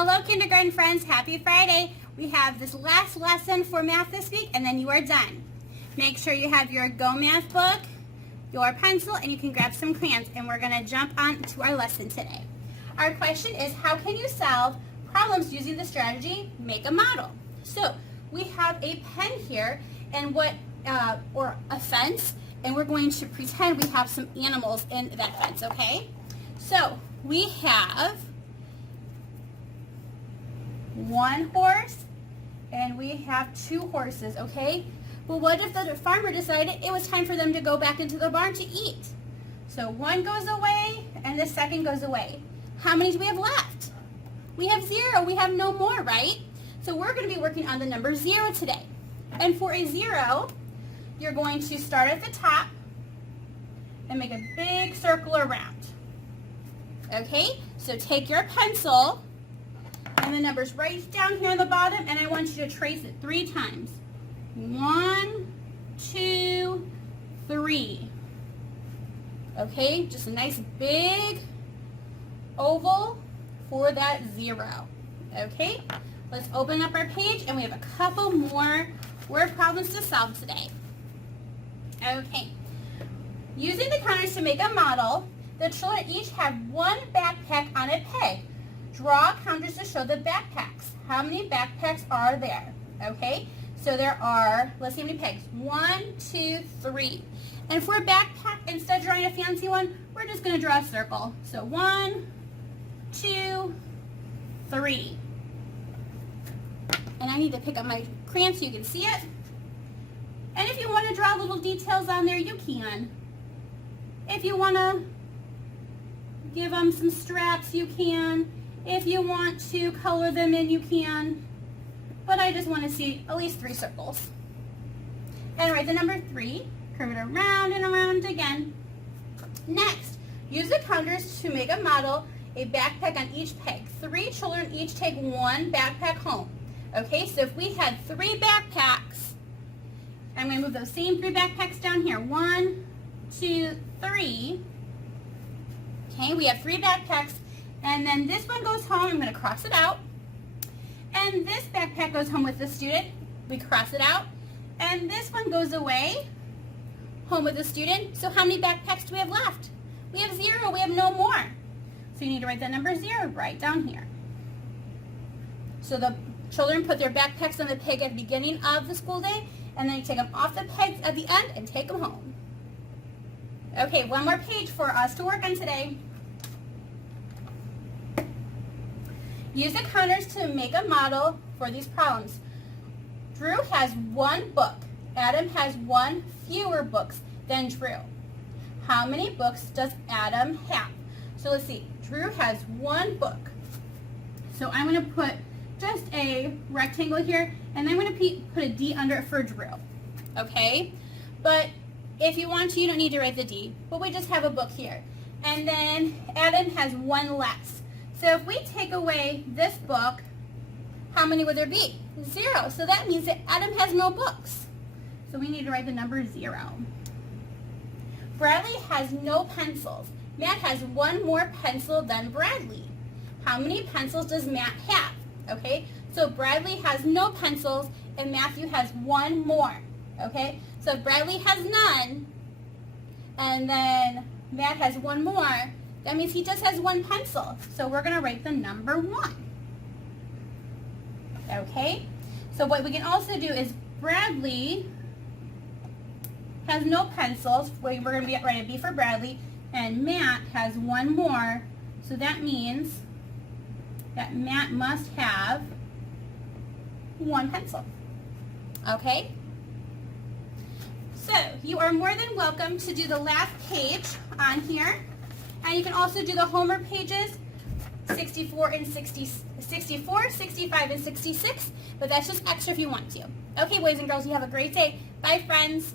Hello, kindergarten friends. Happy Friday. We have this last lesson for math this week, and then you are done. Make sure you have your Go Math book, your pencil, and you can grab some crayons, and we're going to jump on to our lesson today. Our question is, how can you solve problems using the strategy, make a model? So we have a pen here, and or a fence, and we're going to pretend we have some animals in that fence, okay? So we have one horse, and we have two horses, okay? Well, what if the farmer decided it was time for them to go back into the barn to eat? So one goes away, and the second goes away. How many do we have left? We have 0. We have no more, right? So we're going to be working on the number 0 today. And for a 0, you're going to start at the top and make a big circle around. Okay? So take your pencil, and the number's right down here on the bottom, and I want you to trace it 3 times. 1, 2, 3. Okay? Just a nice big oval for that 0. Okay? Let's open up our page, and we have a couple more word problems to solve today. Okay. Using the counters to make a model, the children each have one backpack on a peg. Draw counters to show the backpacks. How many backpacks are there? Okay, so there are, let's see how many pegs. 1, 2, 3. And for a backpack, instead of drawing a fancy one, we're just going to draw a circle. So 1, 2, 3. And I need to pick up my crayon so you can see it. And if you want to draw little details on there, you can. If you want to give them some straps, you can. If you want to color them in, you can. But I just want to see at least 3 circles. And write the number 3. Curve it around and around again. Next, use the counters to make a model, a backpack on each peg. 3 children each take one backpack home. Okay, so if we had 3 backpacks, I'm going to move those same 3 backpacks down here. 1, 2, 3. Okay, we have 3 backpacks. And then this one goes home. I'm going to cross it out. And this backpack goes home with the student. We cross it out. And this one goes away, home with the student. So how many backpacks do we have left? We have 0. We have no more. So you need to write that number 0 right down here. So the children put their backpacks on the peg at the beginning of the school day, and then you take them off the pegs at the end and take them home. Okay, one more page for us to work on today. Use the counters to make a model for these problems. Drew has 1 book. Adam has 1 fewer books than Drew. How many books does Adam have? So let's see. Drew has 1 book. So I'm going to put just a rectangle here, and I'm going to put a D under it for Drew. Okay? But if you want to, you don't need to write the D. But we just have a book here. And then Adam has 1 less. So if we take away this book, how many would there be? 0. So that means that Adam has no books. So we need to write the number 0. Bradley has no pencils. Matt has 1 more pencil than Bradley. How many pencils does Matt have? Okay, so Bradley has no pencils and Matthew has 1 more. Okay, so if Bradley has none and then Matt has 1 more, that means he just has 1 pencil. So we're going to write the number 1. Okay, so what we can also do is Bradley has no pencils. We're going to write a B for Bradley, and Matt has 1 more. So that means that Matt must have 1 pencil. Okay? So you are more than welcome to do the last page on here. And you can also do the homework pages 64, 65, and 66. But that's just extra if you want to. Okay, boys and girls, you have a great day. Bye, friends.